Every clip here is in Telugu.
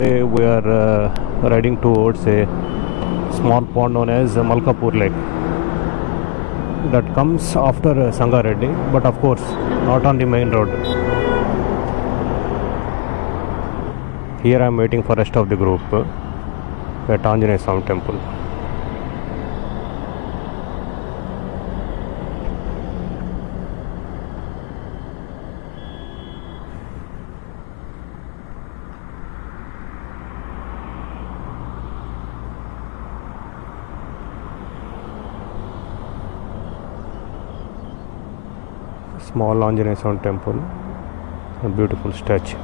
Today we are riding towards a small pond known as Malkapur Lake that comes after Sangareddy, but of course not on the main road. Here I am waiting for rest of the group at Anjaneya Swami temple. Small Anjaneya Swami temple, a beautiful statue.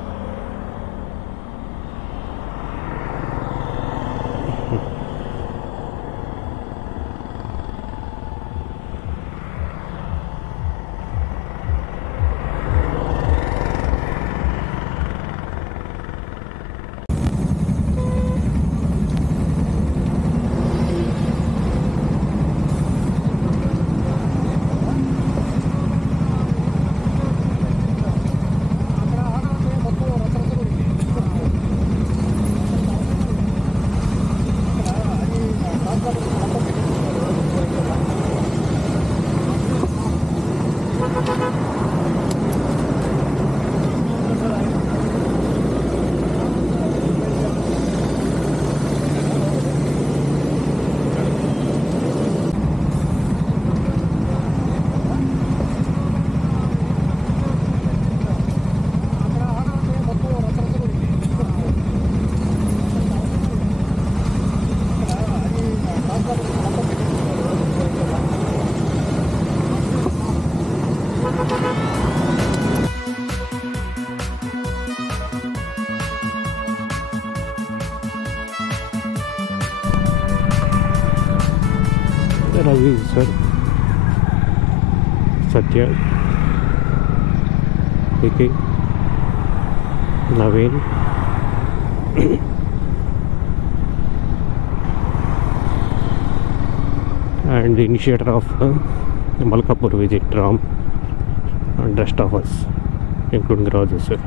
Ravi sir, Satya, Vicky, Naveen, and the initiator of the Malkapur visit, Ram, and rest of us, including Raju sir.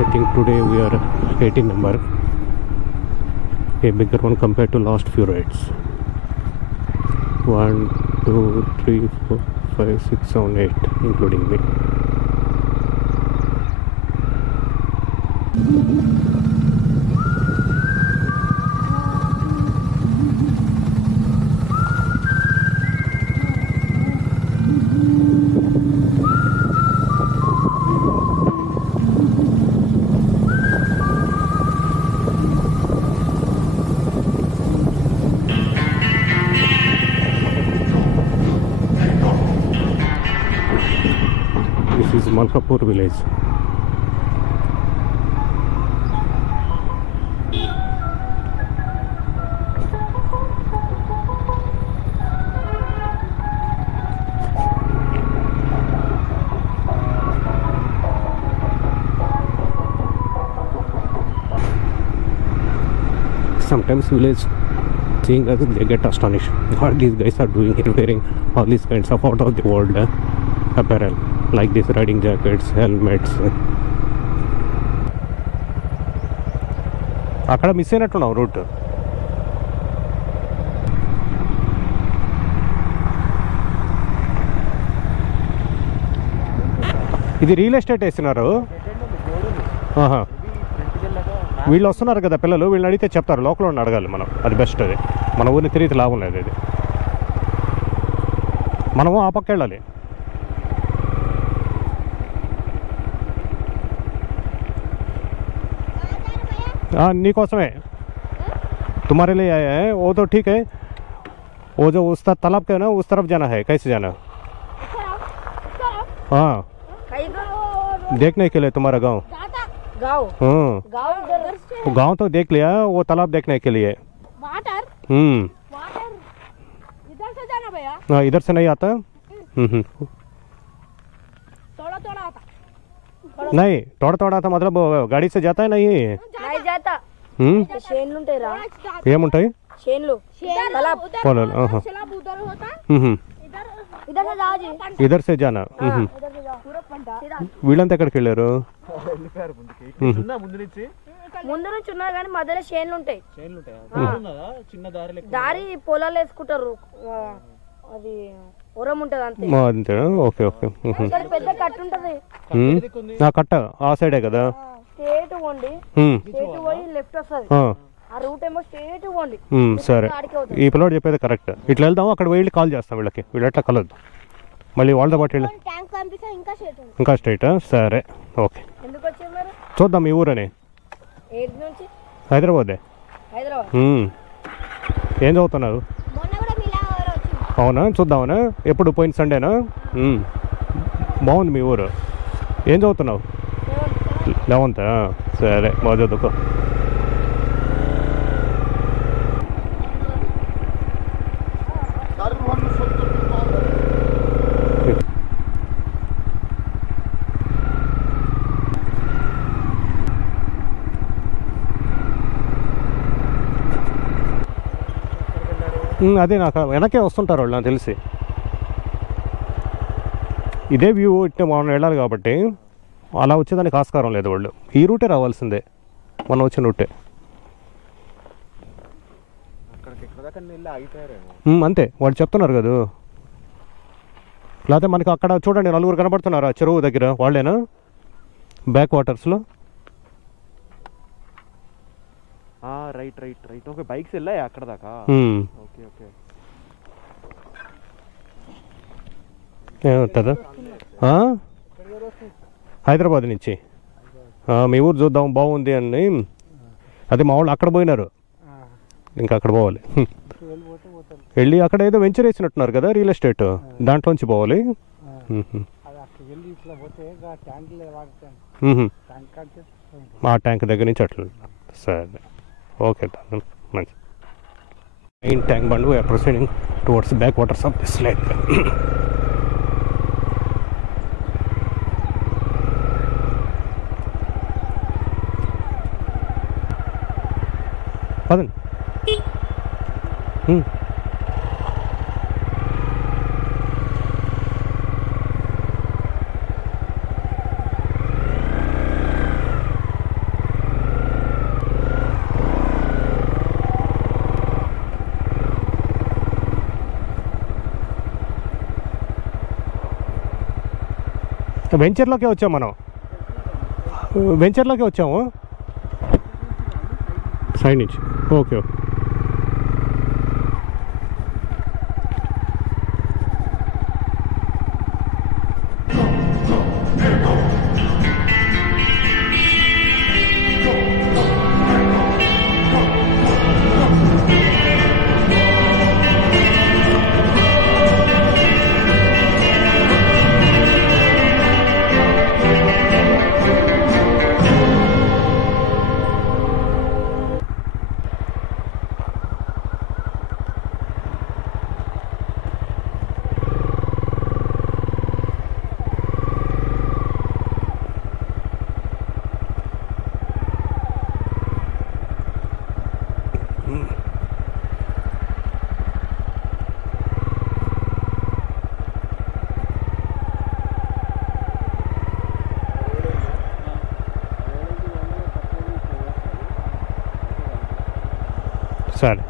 I think today we are 18 number, a bigger one compared to last few rides. 1, 2, 3, 4, 5, 6, 7, 8, including me. This is Malkapur village. Sometimes village seeing us, they get astonished. What these guys are doing here, wearing all these kinds of out of the world apparel, like this riding jackets, helmets. అక్కడ మిస్ అయినట్టున్నావు రూట్. ఇది రియల్ ఎస్టేట్ వేస్తున్నారు. వీళ్ళు వస్తున్నారు కదా పిల్లలు, వీళ్ళని అడిగితే చెప్తారు. లోకల్ ఉన్న అడగాలి మనం, అది బెస్ట్. అది మన ఊరిని తిరిగి లాభం లేదు. అది మనము ఆ పక్క వెళ్ళాలి. हाँ नीकोसमे तुम्हारे लिए आया है वो तो ठीक है। वो जो उस तालाब के ना उस तरफ जाना है, कैसे जाना? हाँ देखने के लिए तुम्हारा गांव गाँव गांव तो देख लिया, वो तालाब देखने के लिए। वाटर इधर से जाना भैया। हाँ, इधर से नहीं आता। थोड़ा थोड़ा आता। नहीं, थोड़ा आता मतलब गाड़ी से जाता है नहीं जाता। शेन्లు ఉంటాయి రా, ఏముంటాయి शेन्లు तालाब పొలాలు। उधर होता, इधर से जाओ जी, इधर से जाना। इधर से जाओ पूरा पंटा। వీళ్ళంతా ఎక్కడికి వెళ్ళారు? ముందు నుంచి ఉన్నారు కానీ మధ్యలో షేన్లు ఉంటాయి, దారి పొలాలు వేసుకుంటారు, అది ఉరం ఉంటది అంతే। అంతేనా? Okay okay. పెద్ద కట్ట ఉంటది, ఆ కట్ట ఆ సైడే కదా? స్ట్రేట్ పోండి, స్ట్రేట్ పోయి లెఫ్ట్ వస్తుంది, ఆ రూట్ ఏమో స్ట్రేట్ పోండి। సరే, ఈ పిల్లోడు చెప్పేది కరెక్ట్. ఇట్లా వెళ్దాం, అక్కడ వెళ్ళి కాల్ చేస్తాం వీళ్ళకి, వీళ్ళు ఎట్లా కలదు మళ్ళీ వాళ్ళతో పాటు వెళ్ళి ఇంకా స్ట్రైటా? సరే ఓకే, ఎందుకు వచ్చారు మరి? చూద్దాం ఈ ఊరని. హైదరాబాదే. ఏం చదువుతున్నారు? అవునా, చూద్దామనా? ఎప్పుడు పోయిన సండేనా? బాగుంది మీ ఊరు. ఏం చదువుతున్నావు? 11th. సరే, బాగా చదువుకో. అదే నాకు వెనకే వస్తుంటారు వాళ్ళు, నాకు తెలిసి. ఇదే వ్యూ ఇట్టే మనం వెళ్ళాలి కాబట్టి అలా వచ్చేదానికి ఆస్కారం లేదు. వాళ్ళు ఈ రూటే రావాల్సిందే, మనం వచ్చిన రూటే. అంతే, వాళ్ళు చెప్తున్నారు కదా. లేకపోతే మనకి అక్కడ చూడండి, నలుగురు కనబడుతున్నారు ఆ చెరువు దగ్గర, వాళ్ళేనా బ్యాక్ వాటర్స్లో? Right right right. Okay, bikes వెళ్ళాయి అక్కడ దాకా. Okay okay. ఏమవుతుందా? హైదరాబాద్ నుంచి మీ ఊరు చూద్దాం బాగుంది అని. అదే మా వాళ్ళు అక్కడ పోయినారు, ఇంకా అక్కడ పోవాలి. వెళ్ళి అక్కడ ఏదో వెంచర్ వేసినట్టున్నారు కదా, రియల్ ఎస్టేట్, దాంట్లోంచి పోవాలి. ఆ ట్యాంక్ దగ్గర నుంచి అట్లా. సరే ఓకే, మంచి. Main tank bund, we're proceeding towards back waters of this lake. పదండి. వెంచర్లోకే వచ్చాము మనం, వెంచర్లోకే వచ్చాము సైడ్ నుంచి. Okay okay. సరే,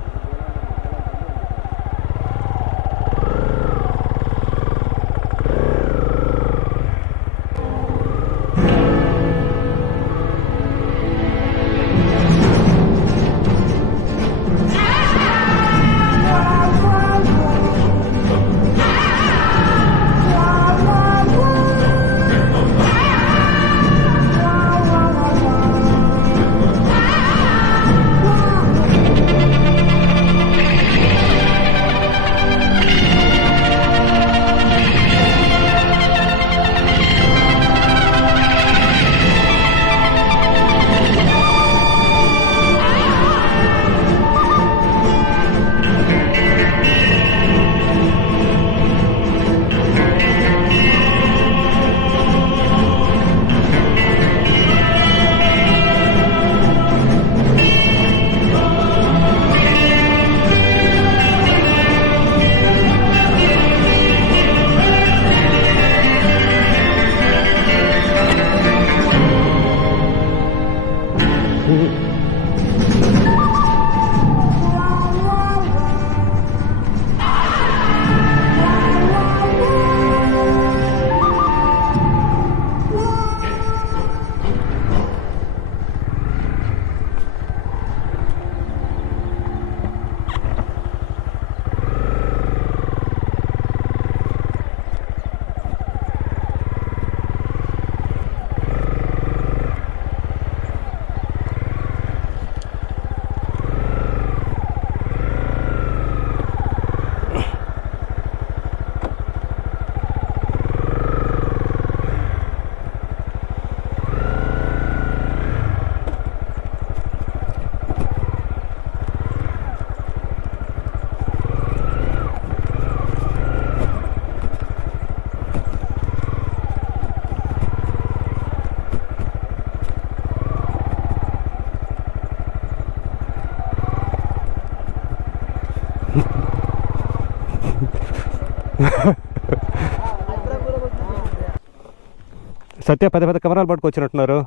సత్య పెద్ద పెద్ద కెమెరాలు పట్టుకొచ్చినట్టున్నారు.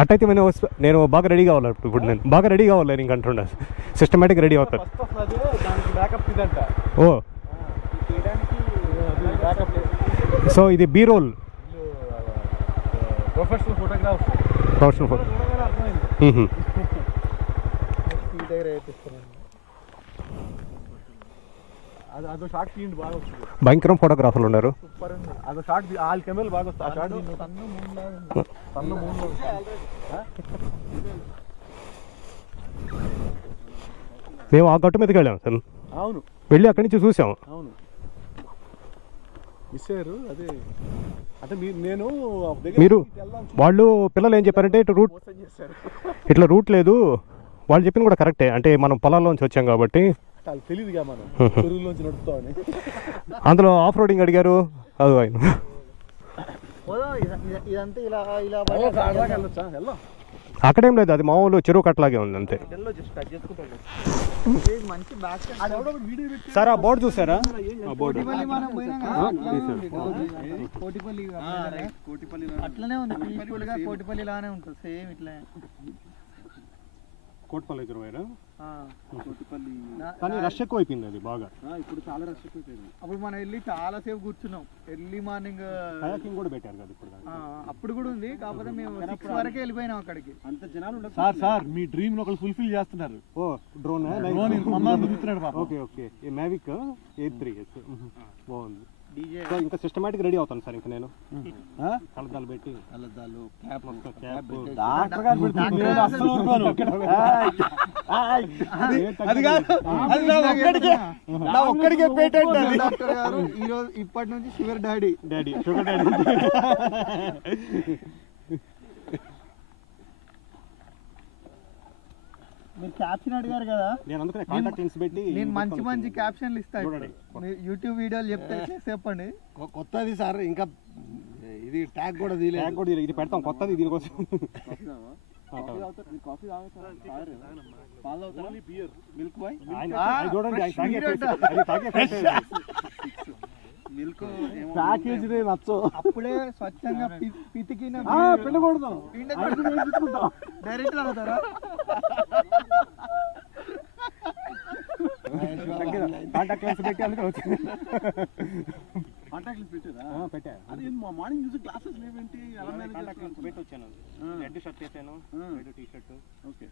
అట్టయితే నేను బాగా రెడీ కావాలి. ఇప్పుడు నేను బాగా రెడీ కావాలి ఇంక అంటున్నా. సిస్టమేటిక్ రెడీ అవుతాను. ఓ సో ఇది బీ రోల్ ప్రొఫెషనల్ ఫోటో. భయంకరం ఫోటోగ్రాఫర్లు ఉన్నారు. మేము ఆ గట్టు మీదకి వెళ్ళాము సార్. అవును, వెళ్ళి అక్కడి నుంచి చూసాము. అవును ఇచ్చారు. అదే అంటే నేను మీరు వాళ్ళు పిల్లలు ఏం చెప్పారంటే ఇట్లా రూట్ లేదు. వాళ్ళు చెప్పింది కూడా కరెక్టే. అంటే మనం పొలాల్లోంచి వచ్చాం కాబట్టి తెలియదుగా మనం చెరువులోంచి నడుపుతామని. అందులో ఆఫ్ రోడింగ్ అడిగారు. అది ఆయన అక్కడేం లేదు, అది మామూలు చెరువు కట్టలాగే ఉంది అంతే. సార్ ఆ బోర్డు చూసారా? అట్లనే ఉంది, కోటిపల్లి లానే ఉంటుంది సేమ్ ఇట్లా. కోటిపల్లి రిజర్వాయర్ కానీ రష్ ఎక్కువ అయిపోయింది అది బాగా. ఇప్పుడు చాలా రష్ అయిపోయింది. అప్పుడు మనం వెళ్ళి చాలా సేపు కూర్చున్నాం. ఎర్లీ మార్నింగ్ కూడా పెట్టారు కదా ఇప్పుడు. అప్పుడు కూడా ఉంది, కాకపోతే మేము 6 వరకే వెళ్ళిపోయినాం అక్కడికి. అంత జనాలు ఉండదు సార్. మీ డ్రీమ్ ఒకళ్ళు ఫుల్ఫిల్ చేస్తున్నారు. ఓ డ్రోన్ ఓకే ఓకే. మ్యావిక్ 83 బాగుంది. ఇంకా సిస్టమేటిక్ రెడీ అవుతాను సార్. ఇంకా నేను కళ్ళద్దాలు పెట్టి ఇప్పటి నుంచి షుగర్ డాడీ మీరు క్యాప్షన్ అడిగారు కదా, నేను అందుకనే కాంటాక్ట్ లింక్స్ పెట్టి నేను మంచి మంచి క్యాప్షన్లు ఇస్తాను. యూట్యూబ్ వీడియోలు చెప్తే చెప్పండి. కొత్తది సార్, ఇంకా ఇది ట్యాగ్ కూడా ఇది పెడతాం కొత్తది దీనికోసం. చూడండి మిల్క్ ప్యాకేజ్ నచ్చు. అప్పుడే స్వచ్ఛంగా పితికిన పిండకూడదు, డైరెక్ట్ తాగుతారా? కాంటాక్ట్ లెన్స్ పెట్టి అందుకే వచ్చింది. కాంటాక్ట్ లెన్స్ పెట్టారా? పెట్టారు. అది మార్నింగ్ చూసి గ్లాసెస్ లేవేంటి? కాంటాక్ట్ లెన్స్ పెట్టి వచ్చాను. రెడ్ షర్ట్ వేసాను, red T shirt. Okay.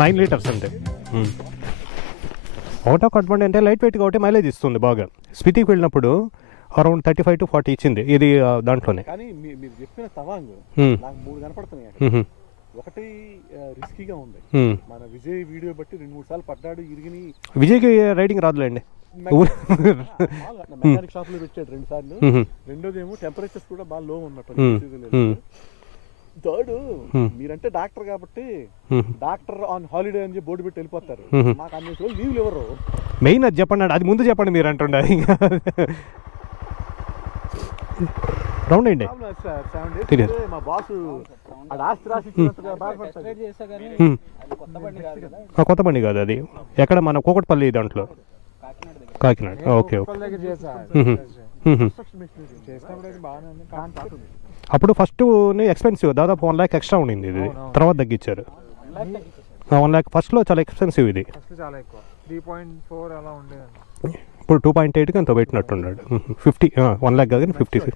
Nine litres అంతే. అవుట్ ఆఫ్ అడ్వాంటేజ్ అంటే లైట్ వెయిట్ కాబట్టి మైలేజ్ ఇస్తుంది బాగా. స్పితికి వెళ్ళినప్పుడు అరౌండ్ 35 to 40 ఇచ్చింది ఇది దాంట్లోనే. కానీ మీరు చెప్పిన తవాంగ్ నాకు 3 కనపడుతున్నాయి. ఒకటి రిస్కీగా ఉంది. మన విజయ్ వీడియో బట్టి 2-3 సార్లు పడ్డాడు, ఇరిగిని. విజయ్కి రైడింగ్ రాదులేండి, మెకానిక్ షాప్ లో పెట్టాడు 2 సార్లు. రెండోది ఏమో టెంపరేచర్స్ కూడా బాగా లో ఉన్నట్టు. థర్డ్, మీరంటే డాక్టర్ కాబట్టి డాక్టర్ ఆన్ హాలిడే అని బోర్డు పెట్టి వెళ్ళిపోతారు. మాకు అన్ని రోజులు లీవ్లు ఎవరు? మెయిన్ అది చెప్పండి, అది ముందు చెప్పండి మీరు అంటుండే. రౌండ్ అండి మా బాస్ కొత్త బండి కాదు అది. ఎక్కడ మన కూకట్పల్లి దాంట్లో కాకినాడ. Okay okay. అప్పుడు ఫస్ట్ ఎక్స్పెన్సివ్, దాదాపు 1 lakh ఎక్స్ట్రా ఉండింది ఇది, తర్వాత తగ్గించారు. 1 lakh ఫస్ట్లో చాలా ఎక్స్పెన్సివ్ ఇది. ఇప్పుడు 2.8కి ఎంతో పెట్టినట్టున్నాడు. 50 1 lakh కాదు 56.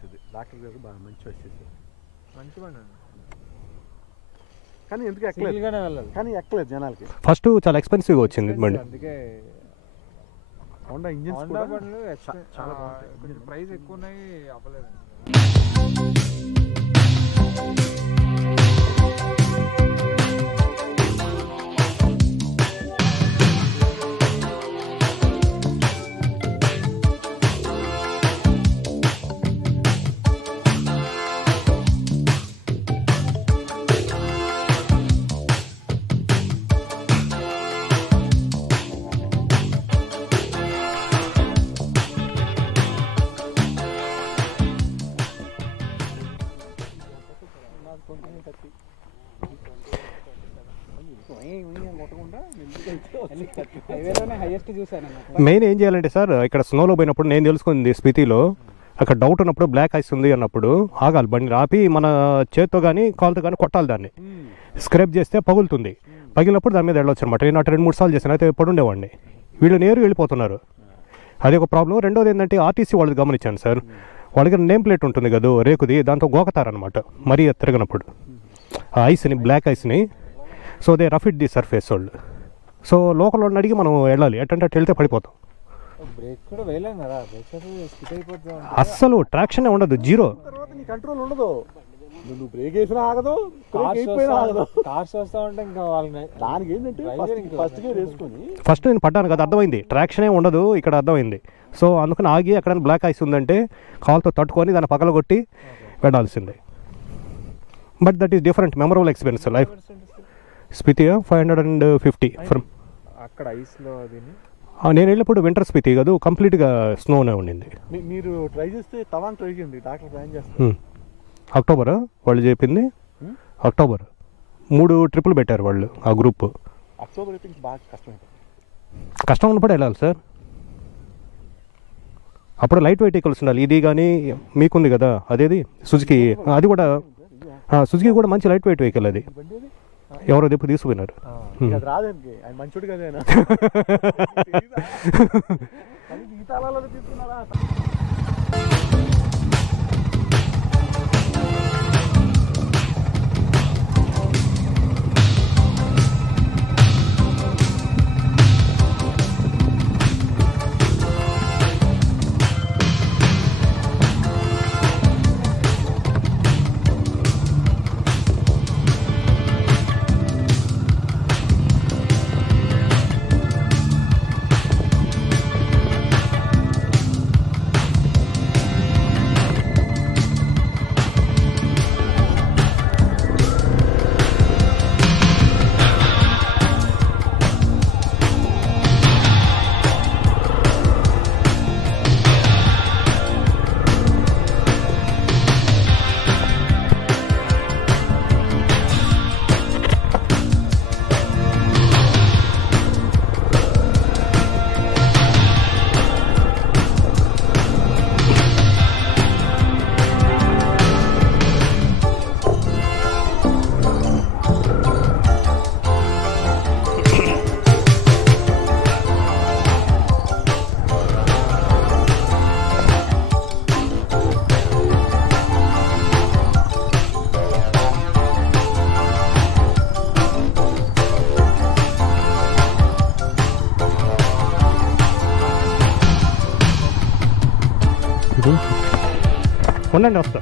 కానీ ఎందుకు ఎక్కలేదు, కానీ ఎక్కలేదు జనాలకి. ఫస్ట్ చాలా ఎక్స్పెన్సివ్గా వచ్చింది బండి. హోండా ఇంజిన్స్ హోండా కూడా బండ్లు చాలా బాగుంటాయి. కొంచెం ప్రైస్ ఎక్కువ ఉన్నాయి, అవ్వలేదు. హైవేలోనే హైయెస్ట్ చూసాను. మెయిన్ ఏం చేయాలంటే సార్, ఇక్కడ స్నోలో పోయినప్పుడు నేను తెలుసుకుంది స్పితిలో, అక్కడ డౌట్ ఉన్నప్పుడు బ్లాక్ ఐస్ ఉంది అన్నప్పుడు ఆగాలి, బండి ఆపి మన చేత్తో కానీ కాల్తో కానీ కొట్టాలి, దాన్ని స్క్రాప్ చేస్తే పగులుతుంది. పగిలినప్పుడు దాని మీద వెళ్ళొచ్చు అనమాట. నేను అటు 2-3 సార్లు చేశాను, అయితే పడుండేవాడిని. వీళ్ళు నేరు వెళ్ళిపోతున్నారు, అది ఒక ప్రాబ్లం. రెండోది ఏంటంటే ఆర్టీసీ వాళ్ళది గమనించాను సార్, వాళ్ళ దగ్గర నేమ్ ప్లేట్ ఉంటుంది కదా రేకుది, దాంతో గోకతారనమాట మరీ తిరగనప్పుడు ఆ ఐస్ని, బ్లాక్ ఐస్ని. So they rough it the surface వాళ్ళు. సో లోకల్ వాళ్ళని అడిగి మనం వెళ్ళాలి, ఎట్టంటే అటు వెళ్తే పడిపోతాం. బ్రేక్ కూడా వేయలేం కదా, బ్రేక్ స్కిట్ అయిపోతాం. అస్సలు ట్రాక్షన్ ఉండదు, జీరో. తర్వాత నీ కంట్రోల్ ఉండదు, నువ్వు బ్రేక్ వేసినా ఆగదు, బ్రేక్ అయిపోయినా ఆగదు. కార్స్ వస్తా ఉంటే ఇంకా వాళ్ళని దానికి ఏంటంటే ఫస్ట్ గేర్ వేసుకొని ఫస్ట్ నేను పడ్డాను కదా, అర్థమైంది ట్రాక్షనే ఉండదు ఇక్కడ, అర్థమైంది. సో అందుకని ఆగి ఎక్కడైనా బ్లాక్ ఐస్ ఉందంటే కాల్తో తట్టుకొని దాన్ని పగలగొట్టి వెళ్ళాల్సిందే. But that is different, memorable experience life. Spiti 550 from అక్కడ ఐస్లో అది. నేను వెళ్ళినప్పుడు వింటర్ స్పితి కాదు, కంప్లీట్గా స్నోనే ఉండింది. మీరు ట్రై చేస్తే తవాంగ్ ట్రై చేయండి, డాక్టర్ ప్లాన్ చేస్తారు. అక్టోబర్ వాళ్ళు చెప్పింది, అక్టోబర్ 3 ట్రిప్పులు పెట్టారు వాళ్ళు ఆ గ్రూప్. అక్టోబర్ అయితే బాగా కష్టం. కష్టం ఉన్నప్పుడు వెళ్ళాలి సార్, అప్పుడు లైట్ వెయిట్ వెహికల్స్ ఉండాలి. ఇది కానీ మీకుంది కదా అదేది సుజుకి, అది కూడా సుజుకి కూడా మంచి లైట్ వెయిట్ వెహికల్ అది. ఎవరో రేపు తీసుకుపోయినారు. అది రాదండి, ఆయన మంచోడు కదా ఆయన. ఈ తాళాలలో తీసుకున్నారా? ఉండండి వస్తా.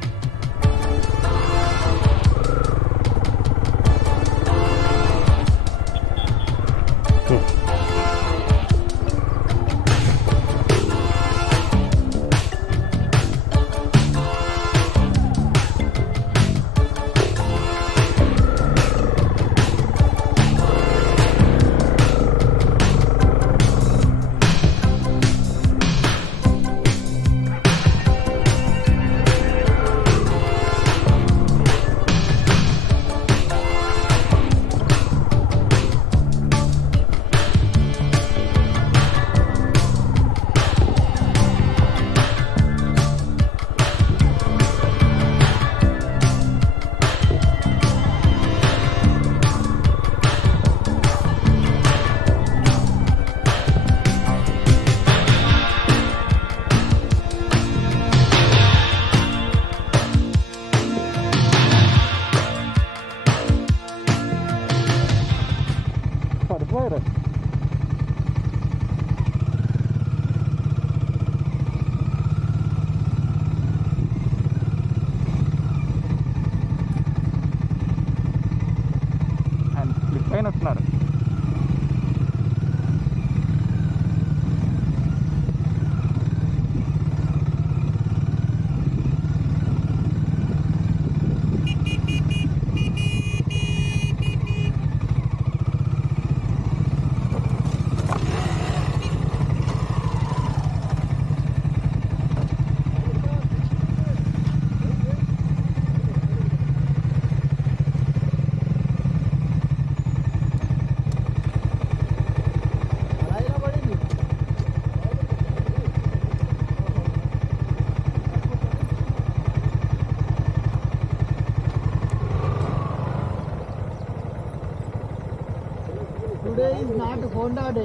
హోండా డే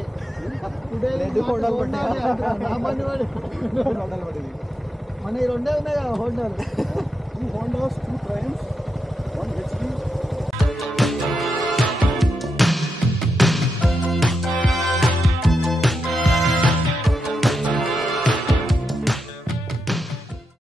టుడే మన ఈ రెండే ఉన్నాయి కదా హోండాలు హోండా